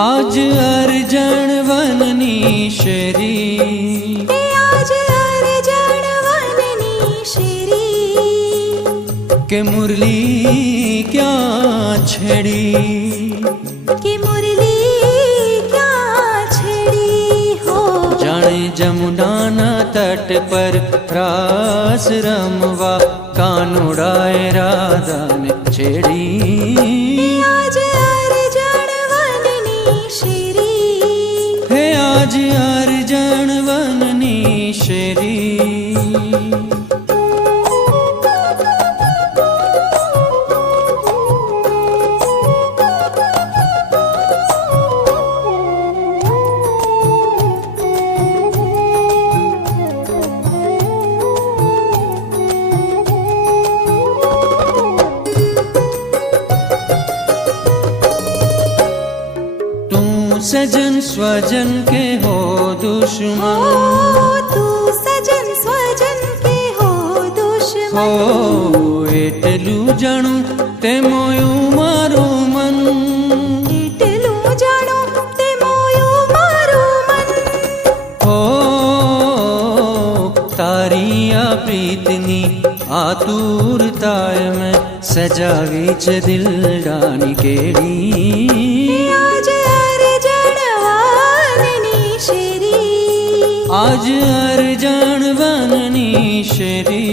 आज अर्जन वननी शेरी, आज अर्जन वननी शेरी, के मुरली क्या छेड़ी, कि मुरली क्या छेड़ी हो। जाने जमुना न तट पर रास रमवा, कान उड़ाए राधा ने छेड़ी। आज अर्जन वननी शेरी, है आज अर्जन वननी शेरी। सजन स्वजन के हो दुश्मन, तू सजन स्वजन के हो दुश्मन, हो एटलू जाणू ते मोयू मारू मन, एटलू जाणू ते मोयू मारू मन, हो तारिया प्रीतनी आतुरताय में सजावी च दिल डानी केड़ी। आज अर्जन वननी शेरी।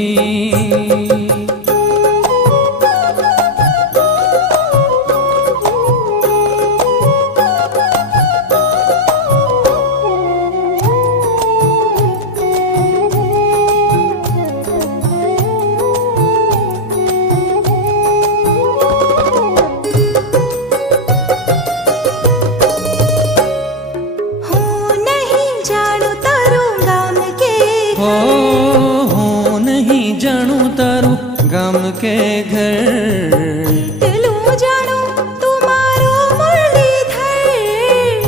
हो नहीं जानू तारू गम के घर, एटलू जानू तुम्हारो मुरलीधर,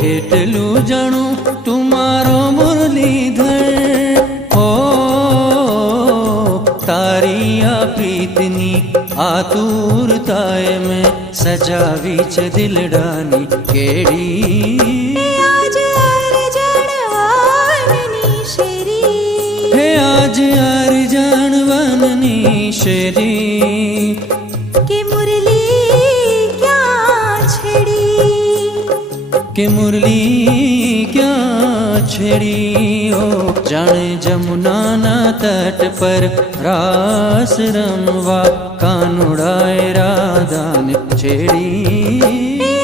एटलू जानू तुम्हारो मुरलीधर, हो तारिया प्रीतनी आतुरताय में सजावी च दिल डानी केड़ी। आज अर्जन वननी शेरी, कि मुरली क्या छेड़ी, कि मुरली क्या छेड़ी हो। जाने जमुना न तट पर रास रमवा, कान उड़ाए राधा ने छेड़ी।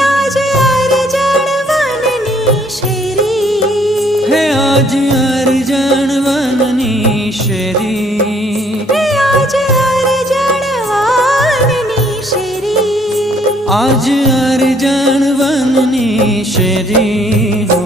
आज अर्जन वननी शेरी, है आज अर्जन वननी शेरी। आज अर्जन वननी शेरी, आज अर्जन वननी शेरी हो।